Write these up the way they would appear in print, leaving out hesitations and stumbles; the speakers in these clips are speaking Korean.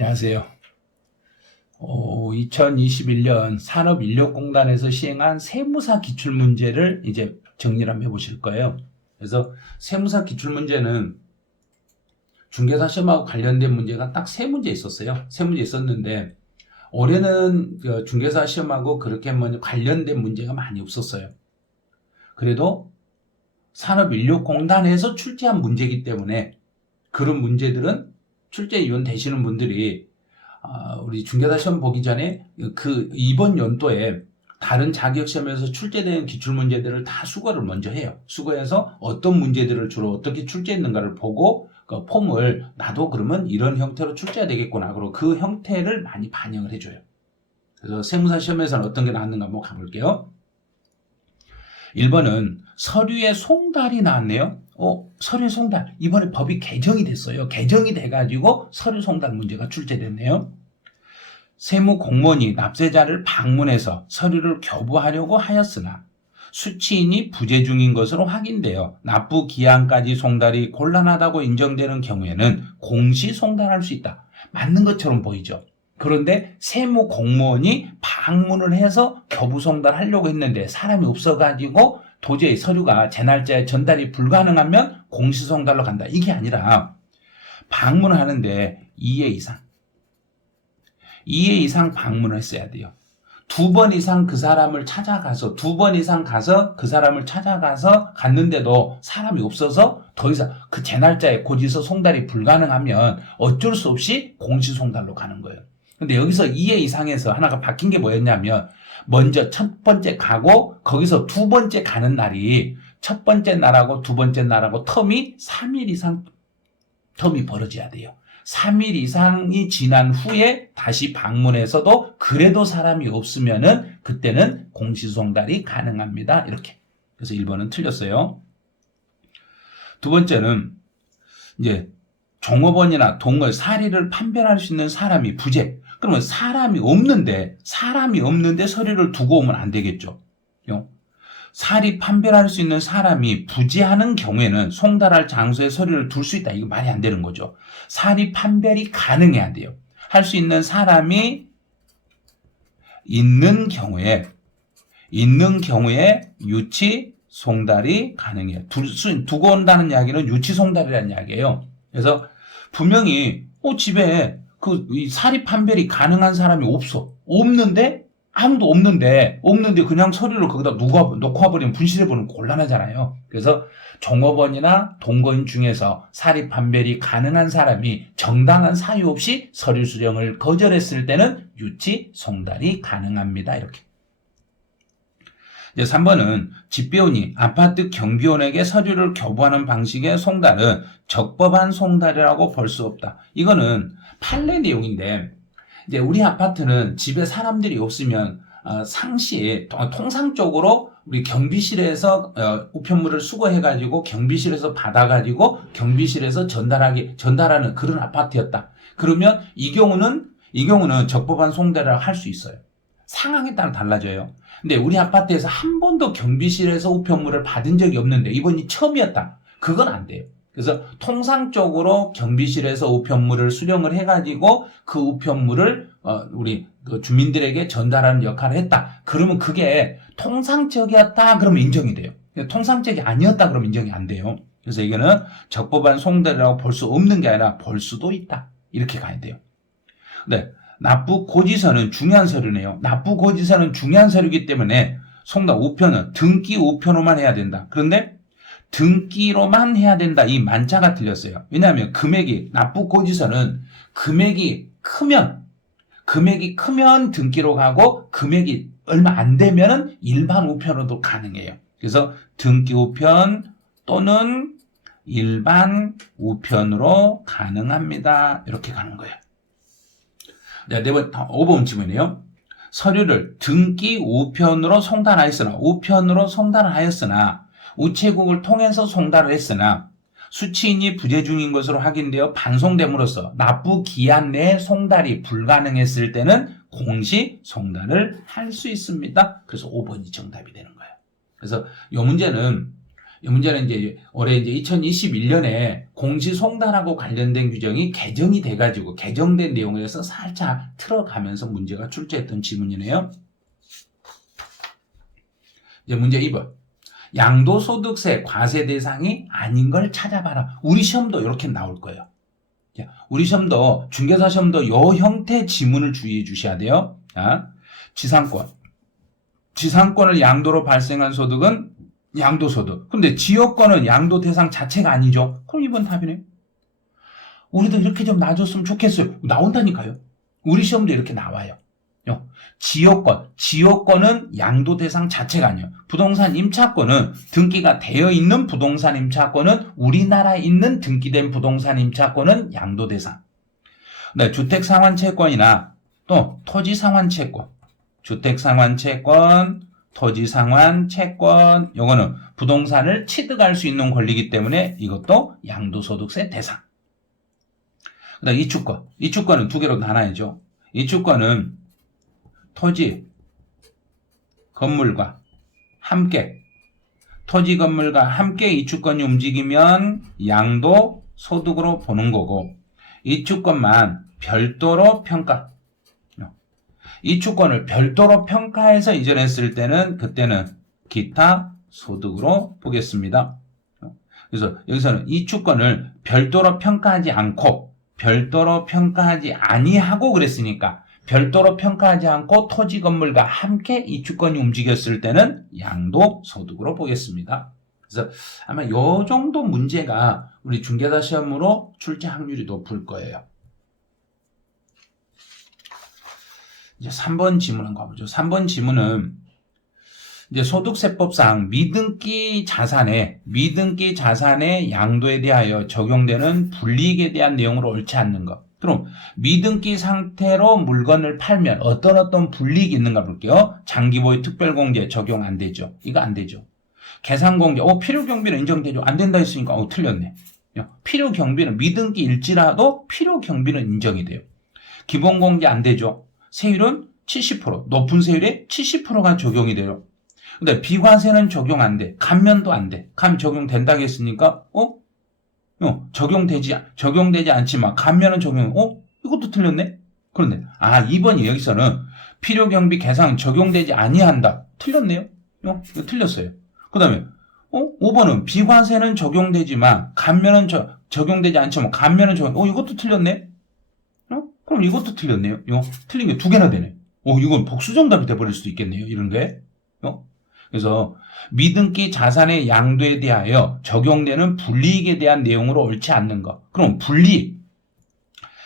안녕하세요. 2021년 산업인력공단에서 시행한 세무사 기출문제를 이제 정리를 한번 해보실 거예요. 그래서 세무사 기출문제는 중개사 시험하고 관련된 문제가 딱 세 문제 있었어요. 세 문제 있었는데 올해는 중개사 시험하고 그렇게 관련된 문제가 많이 없었어요. 그래도 산업인력공단에서 출제한 문제이기 때문에 그런 문제들은 출제위원 되시는 분들이 우리 중개사 시험 보기 전에 이번 연도에 다른 자격시험에서 출제된 기출문제들을 다 수거를 먼저 해요. 수거해서 어떤 문제들을 주로 어떻게 출제했는가를 보고 그 폼을 나도 그러면 이런 형태로 출제해야 되겠구나. 그리고 그 형태를 많이 반영을 해줘요. 그래서 세무사 시험에서는 어떤 게 나왔는가 한번 가볼게요. 1번은 서류의 송달이 나왔네요. 서류 송달. 이번에 법이 개정이 됐어요. 개정이 돼가지고 서류 송달 문제가 출제됐네요. 세무 공무원이 납세자를 방문해서 서류를 교부하려고 하였으나 수취인이 부재 중인 것으로 확인되어 납부 기한까지 송달이 곤란하다고 인정되는 경우에는 공시 송달할 수 있다. 맞는 것처럼 보이죠. 그런데 세무 공무원이 방문을 해서 교부 송달하려고 했는데 사람이 없어가지고 도저히 서류가 제 날짜에 전달이 불가능하면 공시 송달로 간다. 이게 아니라 방문을 하는데 2회 이상 방문을 했어야 돼요. 2번 이상 그 사람을 찾아가서 2번 이상 가서 그 사람을 찾아가서 갔는데도 사람이 없어서 더 이상 그 제 날짜에 고지서 송달이 불가능하면 어쩔 수 없이 공시 송달로 가는 거예요. 근데 여기서 2회 이상에서 하나가 바뀐 게 뭐였냐면 먼저 첫 번째 가고 거기서 두 번째 가는 날이 첫 번째 날하고 두 번째 날하고 텀이 3일 이상 텀이 벌어져야 돼요. 3일 이상이 지난 후에 다시 방문해서도 그래도 사람이 없으면은 그때는 공시송달이 가능합니다. 이렇게. 그래서 1번은 틀렸어요. 두 번째는 이제 종업원이나 동을 사리를 판별할 수 있는 사람이 부재. 그러면 사람이 없는데 서류를 두고 오면 안 되겠죠. 사리 판별할 수 있는 사람이 부재하는 경우에는 송달할 장소에 서류를 둘 수 있다. 이거 말이 안 되는 거죠. 사리 판별이 가능해야 돼요. 할 수 있는 사람이 있는 경우에 유치 송달이 가능해요. 두고 온다는 이야기는 유치 송달이라는 이야기예요. 그래서 분명히 집에 이 사리 판별이 가능한 사람이 없는데 아무도 없는데 그냥 서류를 거기다 놓고 와버리면 분실해버리면 곤란하잖아요. 그래서 종업원이나 동거인 중에서 사리 판별이 가능한 사람이 정당한 사유 없이 서류 수령을 거절했을 때는 유치 송달이 가능합니다. 이렇게. 이제 3번은 집배원이 아파트 경비원에게 서류를 교부하는 방식의 송달은 적법한 송달이라고 볼 수 없다. 이거는 판례 내용인데 이제 우리 아파트는 집에 사람들이 없으면 상시 통상적으로 우리 경비실에서 우편물을 수거해가지고 경비실에서 받아가지고 경비실에서 전달하는 그런 아파트였다. 그러면 이 경우는 적법한 송달이라고 할 수 있어요. 상황에 따라 달라져요. 근데 우리 아파트에서 한 번도 경비실에서 우편물을 받은 적이 없는데 이번이 처음이었다. 그건 안 돼요. 그래서 통상적으로 경비실에서 우편물을 수령을 해가지고 그 우편물을 우리 주민들에게 전달하는 역할을 했다. 그러면 그게 통상적이었다. 그러면 인정이 돼요. 통상적이 아니었다. 그러면 인정이 안 돼요. 그래서 이거는 적법한 송달이라고 볼 수 없는 게 아니라 볼 수도 있다. 이렇게 가야 돼요. 네. 납부 고지서는 중요한 서류네요. 납부 고지서는 중요한 서류이기 때문에 송달 우편은 등기 우편으로만 해야 된다. 그런데 등기로만 해야 된다. 이 만자가 틀렸어요. 왜냐하면 납부 고지서는 금액이 크면 등기로 가고 금액이 얼마 안 되면은 일반 우편으로도 가능해요. 그래서 등기 우편 또는 일반 우편으로 가능합니다. 이렇게 가는 거예요. 네, 5번 질문이에요. 서류를 등기 우편으로 송달하였으나 우체국을 통해서 송달을 했으나 수취인이 부재 중인 것으로 확인되어 반송됨으로써 납부 기한 내에 송달이 불가능했을 때는 공시 송달을 할 수 있습니다. 그래서 5번이 정답이 되는 거예요. 그래서 이 문제는 이 문제는 이제 올해 이제 2021년에 공시송달하고 관련된 규정이 개정이 돼가지고 개정된 내용에서 살짝 틀어가면서 문제가 출제했던 지문이네요. 이제 문제 2번. 양도소득세 과세 대상이 아닌 걸 찾아봐라. 우리 시험도 이렇게 나올 거예요. 우리 시험도 중개사 시험도 요 형태 지문을 주의해 주셔야 돼요. 자, 지상권을 양도로 발생한 소득은 양도소득. 근데 지역권은 양도 대상 자체가 아니죠. 그럼 이번 답이네. 우리도 이렇게 좀 놔줬으면 좋겠어요. 나온다니까요. 우리 시험도 이렇게 나와요. 지역권은 양도 대상 자체가 아니에요. 부동산 임차권은 등기가 되어 있는 부동산 임차권은 우리나라에 있는 등기된 부동산 임차권은 양도 대상. 네, 주택상환채권이나 또 토지상환채권, 주택상환채권, 토지상환채권, 요거는 부동산을 취득할 수 있는 권리이기 때문에 이것도 양도소득세 대상. 그다음 이주권은 두 개로 나눠야죠. 이주권은 토지, 건물과 함께 토지, 건물과 함께 이주권이 움직이면 양도 소득으로 보는 거고 이주권만 별도로 평가. 이주권을 별도로 평가해서 이전했을 때는 그때는 기타 소득으로 보겠습니다. 그래서 여기서는 이주권을 별도로 평가하지 아니하고 그랬으니까 별도로 평가하지 않고 토지 건물과 함께 이주권이 움직였을 때는 양도소득으로 보겠습니다. 그래서 아마 이 정도 문제가 우리 중개사 시험으로 출제 확률이 높을 거예요. 이제 3번 지문 한번 가보죠. 3번 지문은 이제 소득세법상 미등기 자산의 양도에 대하여 적용되는 불이익에 대한 내용으로 옳지 않는 것. 그럼 미등기 상태로 물건을 팔면 어떤 불이익이 있는가 볼게요. 장기보유 특별공제 적용 안 되죠. 이거 안 되죠. 계산공제, 필요경비는 인정되죠. 안 된다 했으니까 틀렸네. 필요경비는 미등기일지라도 필요경비는 인정이 돼요. 기본공제 안 되죠. 세율은 70%, 높은 세율에 70%가 적용이 돼요. 근데 비과세는 적용 안 돼. 감면도 안 돼. 감 적용된다고 했으니까 적용되지 않지만 감면은 적용. 이것도 틀렸네. 그런데 2번이 여기서는 필요경비 계산 적용되지 아니한다. 틀렸네요. 이거 틀렸어요. 그다음에 5번은 비과세는 적용되지만 감면은 적용되지 않지만 감면은 적용. 이것도 틀렸네. 그럼 이것도 틀렸네요. 틀린 게 두 개나 되네. 이건 복수정답이 돼버릴 수도 있겠네요. 이런 게. 그래서 미등기 자산의 양도에 대하여 적용되는 불이익에 대한 내용으로 옳지 않는 것. 그럼 불이익.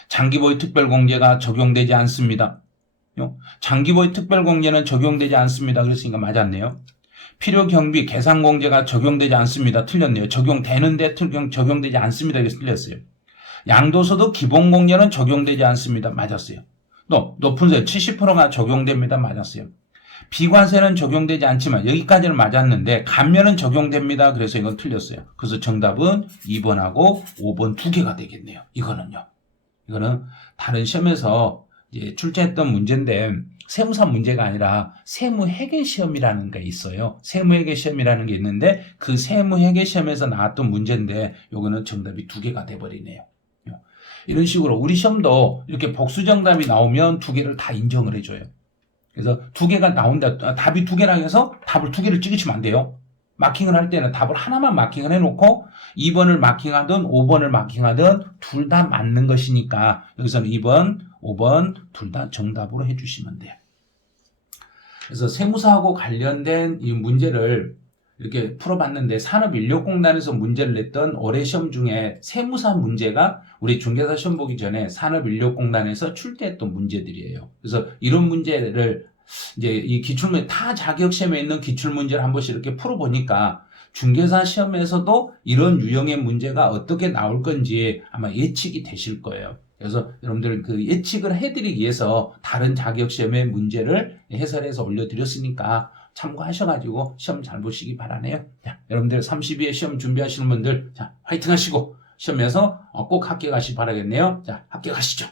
장기보유 특별공제가 적용되지 않습니다. 장기보유 특별공제는 적용되지 않습니다. 그랬으니까 맞았네요. 필요경비 계산공제가 적용되지 않습니다. 틀렸네요. 적용되는데 적용되지 않습니다. 그래서 틀렸어요. 양도소득 기본공제는 적용되지 않습니다. 맞았어요. 또 높은 세율 70%가 적용됩니다. 맞았어요. 비과세는 적용되지 않지만 여기까지는 맞았는데 감면은 적용됩니다. 그래서 이건 틀렸어요. 그래서 정답은 2번하고 5번 두 개가 되겠네요. 이거는 다른 시험에서 이제 출제했던 문제인데 세무사 문제가 아니라 세무회계시험이라는 게 있어요. 세무회계시험이라는 게 있는데 그 세무회계시험에서 나왔던 문제인데 이거는 정답이 두 개가 돼버리네요. 이런 식으로 우리 시험도 이렇게 복수정답이 나오면 두 개를 다 인정을 해줘요. 그래서 두 개가 나온다. 답이 두 개라 해서 답을 두 개를 찍으시면 안 돼요. 마킹을 할 때는 답을 하나만 마킹을 해놓고 2번을 마킹하든 5번을 마킹하든 둘 다 맞는 것이니까 여기서는 2번, 5번 둘 다 정답으로 해주시면 돼요. 그래서 세무사하고 관련된 이 문제를 이렇게 풀어봤는데 산업인력공단에서 문제를 냈던 올해 시험 중에 세무사 문제가 우리 중개사 시험 보기 전에 산업인력공단에서 출제했던 문제들이에요. 그래서 이런 문제를 이제 이 기출문제 타 자격 시험에 있는 기출문제를 한 번씩 이렇게 풀어보니까 중개사 시험에서도 이런 유형의 문제가 어떻게 나올 건지 아마 예측이 되실 거예요. 그래서 여러분들 그 예측을 해드리기 위해서 다른 자격 시험의 문제를 해설해서 올려드렸으니까 참고하셔가지고 시험 잘 보시기 바라네요. 자, 여러분들 32회 시험 준비하시는 분들, 자, 화이팅 하시고, 시험에서 꼭 합격하시기 바라겠네요. 자, 합격하시죠.